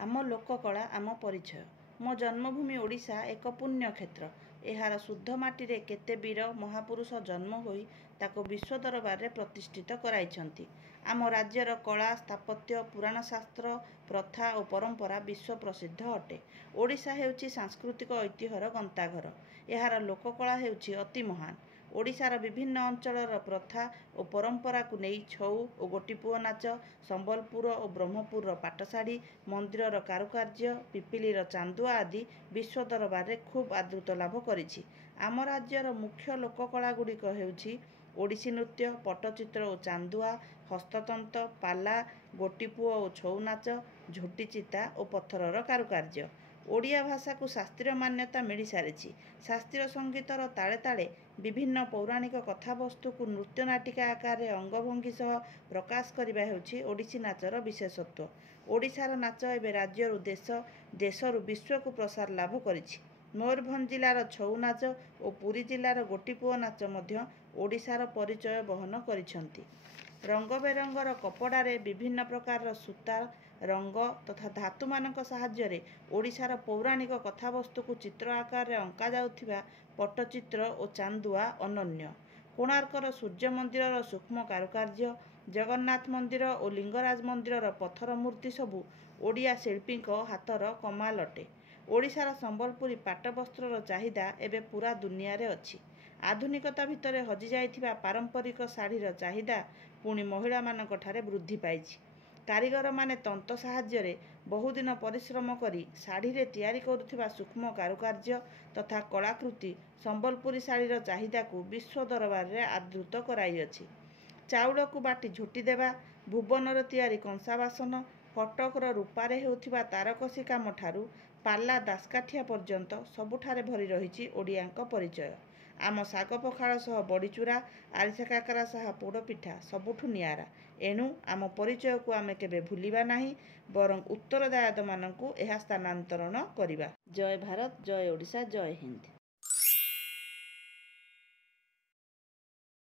आम लोककला आम परिचय। मो जन्मभूमि ओडिशा एक पुण्यक्षेत्र। एहार शुद्ध माटी केते वीर महापुरुष जन्म होई ताको विश्व दरबार प्रतिष्ठित कराइछंती। आम राज्यर कला स्थापत्य पुराण शास्त्र प्रथा और परंपरा विश्व प्रसिद्ध अटे। ओडिशा हेउची सांस्कृतिक ऐतिह्यर गंताघर। एहार लोककला हेउची अति महान। ओडिशार विभिन्न अंचलर प्रथा और परंपरा को नहीं छौ और गोटीपुओ नाच, संबलपुर और ब्रह्मपुर पाटशाढ़ी, मंदिर कारुकार्य, पिपिलीर चांदुआ आदि विश्व दरबार खूब आदृत लाभ करिछि। आम राज्यर मुख्य लोककला गुड़िक हेउछि ओडिसी नृत्य, पट्टचित्र और चांदुआ, हस्ततंत्र, पाला, गोटीपुओ और छौ नाच, झोटीचिता और पत्थरर कारुकार्य। ओडिया भाषा को शास्त्रीय मान्यता मिल सारी। शास्त्रीय संगीतर ताले ताले विभिन्न पौराणिक कथावस्तु को नृत्य नाटिका आकार अंगभंगी सह प्रकाश करने हेउछि ओडिसी नाचर विशेषत्व। ओडिशार नाच एवं राज्य देशरू विश्व को प्रसार लाभ करिछि। मयूरभंज जिलार छौ नाच और पुरी जिलार गोटीपुओ नाच मध्य ओडिशार परिचय बहन करिछंती। रंग बेरंगर कपड़ारे विभिन्न प्रकार सूता रंग तथा धातु मानक साहाय्य ओडिशार पौराणिक कथावस्तु को चित्र आकार अंका जाउथिबा पट्टचित्र और चांदुआ अनन्य। कोणार्कर सूर्य मंदिर सूक्ष्म कारुकार्य, जगन्नाथ मंदिर और लिंगराज मंदिर पत्थर मूर्ति सबू ओडिया शिल्पी हाथर कमाल अटे। ओडिशार संबलपुरी पाटवस्त्रर चाहिदा एबे पूरा दुनिया रे अछि। आधुनिकता भितर हजि जाइथिबा पारंपरिक शाढ़ीर चाहिदा पुणी महिला मानक ठारे वृद्धि पाइछि। कारीगर माने तंत साहाय्य बहुदिन परिश्रम करी शाढ़ी रे तैयारी करुथिबा सूक्ष्म कारुकार्य तथा कलाकृति संबलपुरी शाढ़ीर चाहिदा को विश्व दरबार रे आदृत कराइअछि। चाउल को बाटी झोटी देवा, भुवनर तैयारी कंसा बासन, कटकर रूपारे हेउथिबा तारकसी काम ठारू पाला दासकाठिया पर्यंत सबुठारे भरी रहिछि ओडियाଙ୍କ परिचय। आम शाग पखाଳ सह बड़ीचूरा, आरिसा काकरा सह पोड़पिठा सबुठु नियारा। एणु आम परिचय को आमे केबे भूलिबा नाही, बरं उत्तरदायक मानकु एहा स्थानांतरण करिबा। जय भारत, जय ओडिशा, जय हिंद।